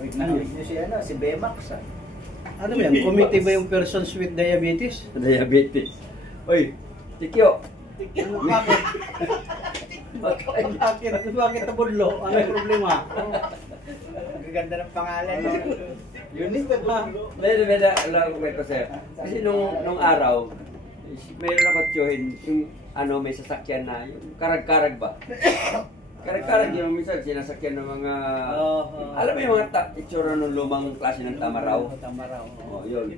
Hawig niyo si Bemax. Ano ba yan? Committee ba yung persons with diabetes? Diabetes. Uy, Tikyo. Ano, bakit? Bakit tabunlo? Ano yung problema? Gaganda ng pangalan. Unique ba? May alam ko sir. Kasi nung araw, mayroon ako tiyuhin, yung may sasakyan na, yung karag-karag ba? Karag-karag yung minsan sinasakyan ng mga, alam mo yung mga itsura ng lumang klase ng tamaraw? Tamaraw. Oo, yun.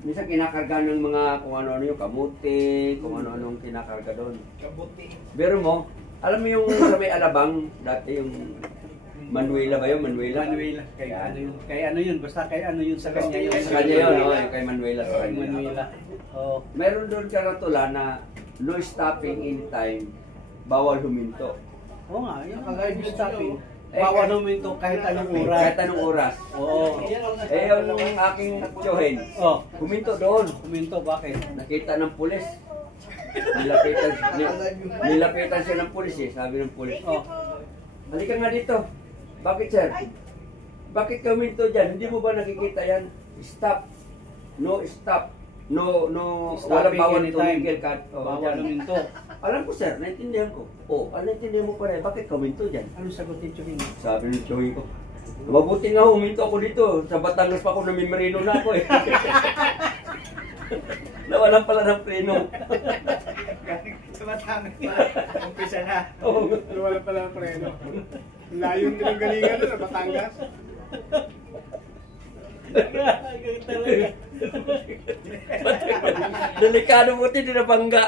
Minsan kinakarga ng mga kung ano-ano yung kamuti, kung ano-anong kinakarga doon. Kabuti. Pero mo, alam mo yung sa may Alabang, dati yung Manuela ba yun? Manuela? Manuela. Kay ano yun? Basta kay ano yun sa kanya yun. Sa kanya yun, yung kay Manuela sa kanya. Manuela. Oh. Meron doon karatula na no stopping anytime, bawal huminto. Oo nga, yun ang guide stopping. Bawal huminto kahit anong oras. Kahit anong oras. Oo. Yung aking tiyuhin, huminto doon. Huminto, bakit? Nakita ng pulis. Nilapitan siya ng pulis eh, sabi ng pulis. Halika nga dito. Bakit sir? Bakit ka huminto dyan? Hindi mo ba nakikita yan? Stop. No stop. No, walang bawal tumigil ka. Bawal huminto. Alam ko sir, naintindihan ko. Naintindihan mo pa rin. Bakit ka huminto dyan? Anong sagutin Tiyuhin? Sabi ng tiyuhin ko, mabuti nga huminto ako dito. Sa Batangas pa ako namimerino na ako eh. Nawalan pala ng preno. Sa Batangas pa. Umpisa na. Nawalan pala ng preno. Layo din ang galingan doon sa Batangas. Delikado mo din na bangga.